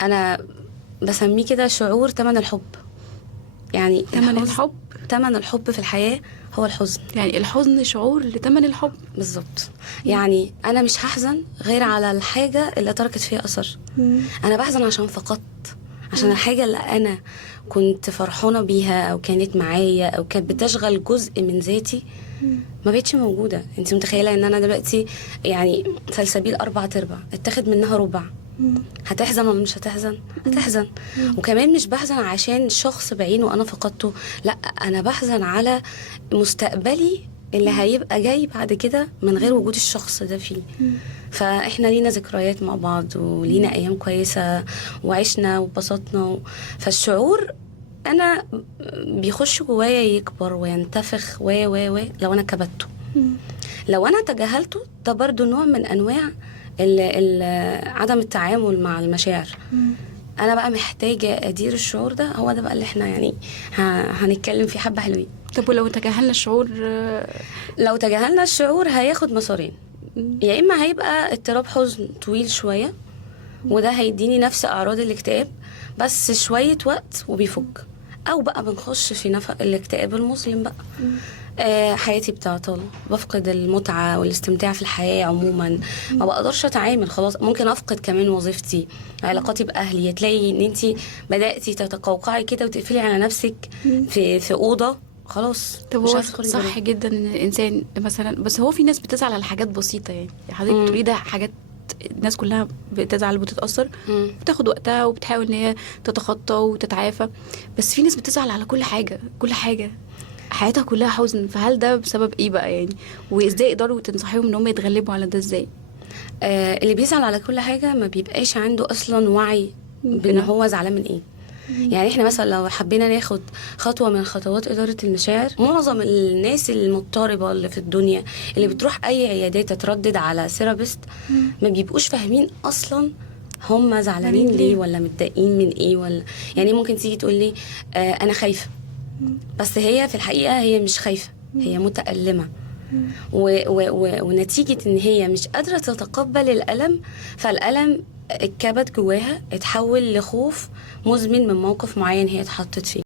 انا بسميه كده شعور تمن الحب. يعني تمن الحب. تمن الحب في الحياة هو الحزن. يعني الحزن شعور لتمن الحب. بالظبط. يعني انا مش هحزن غير على الحاجة اللي تركت فيها اثر. انا بحزن عشان فقدت، عشان الحاجة اللي انا كنت فرحانة بيها او كانت معايا او كانت بتشغل جزء من ذاتي ما بقتش موجودة. انت متخيلة ان انا دلوقتي يعني سلسبيل 4/4 اتاخد منها ربع، هتحزن ولا مش هتحزن؟ هتحزن. وكمان مش بحزن عشان شخص بعينه انا فقدته، لا، انا بحزن على مستقبلي اللي هيبقى جاي بعد كده من غير وجود الشخص ده فيه. فاحنا لينا ذكريات مع بعض ولينا ايام كويسة وعشنا واتبسطنا فالشعور انا بيخش جوايا يكبر وينتفخ و لو انا كبته. لو انا تجاهلته ده برضو نوع من انواع عدم التعامل مع المشاعر. انا بقى محتاجة ادير الشعور ده، هو ده بقى اللي احنا يعني هنتكلم فيه حبة حلوين. طب ولو تجاهلنا الشعور؟ لو تجاهلنا الشعور هياخد مسارين، يا اما هيبقى اضطراب حزن طويل شوية وده هيديني نفس اعراض الاكتئاب بس شوية وقت وبيفك، او بقى بنخش في نفق الاكتئاب المظلم بقى. حياتي بتعطل، بفقد المتعة والاستمتاع في الحياة عموما، ما بقدرش اتعامل خلاص. ممكن افقد كمان وظيفتي، علاقاتي باهلي، تلاقي ان انتي بدأتي تتقوقعي كده وتقفلي على نفسك في أوضة خلاص. طب مش هو عارفة تخرجي صح منها. جدا ان الانسان مثلا، بس هو في ناس بتزعل على حاجات بسيطه، يعني حضرتك بتقولي ده حاجات الناس كلها بتزعل وبتتاثر، بتاخد وقتها وبتحاول ان هي تتخطى وتتعافى، بس في ناس بتزعل على كل حاجه، كل حاجه حياتها كلها حزن. فهل ده بسبب ايه بقى يعني؟ وازاي يقدروا تنصحيهم ان هم يتغلبوا على ده ازاي؟ اللي بيزعل على كل حاجة ما بيبقاش عنده اصلا وعي بان هو زعلان من ايه. يعني احنا مثلا لو حبينا ناخد خطوة من خطوات إدارة المشاعر، معظم الناس المضطربة اللي في الدنيا اللي بتروح أي عيادات تتردد على ثيرابيست ما بيبقوش فاهمين أصلا هم زعلانين ليه ولا متضايقين من ايه. ولا يعني ممكن تيجي تقول لي أنا خايفة، بس هي في الحقيقة هي مش خايفة، هي متألمة. ونتيجة ان هي مش قادرة تتقبل الألم، فالألم اتكبت جواها، اتحول لخوف مزمن من موقف معين هي اتحطت فيه.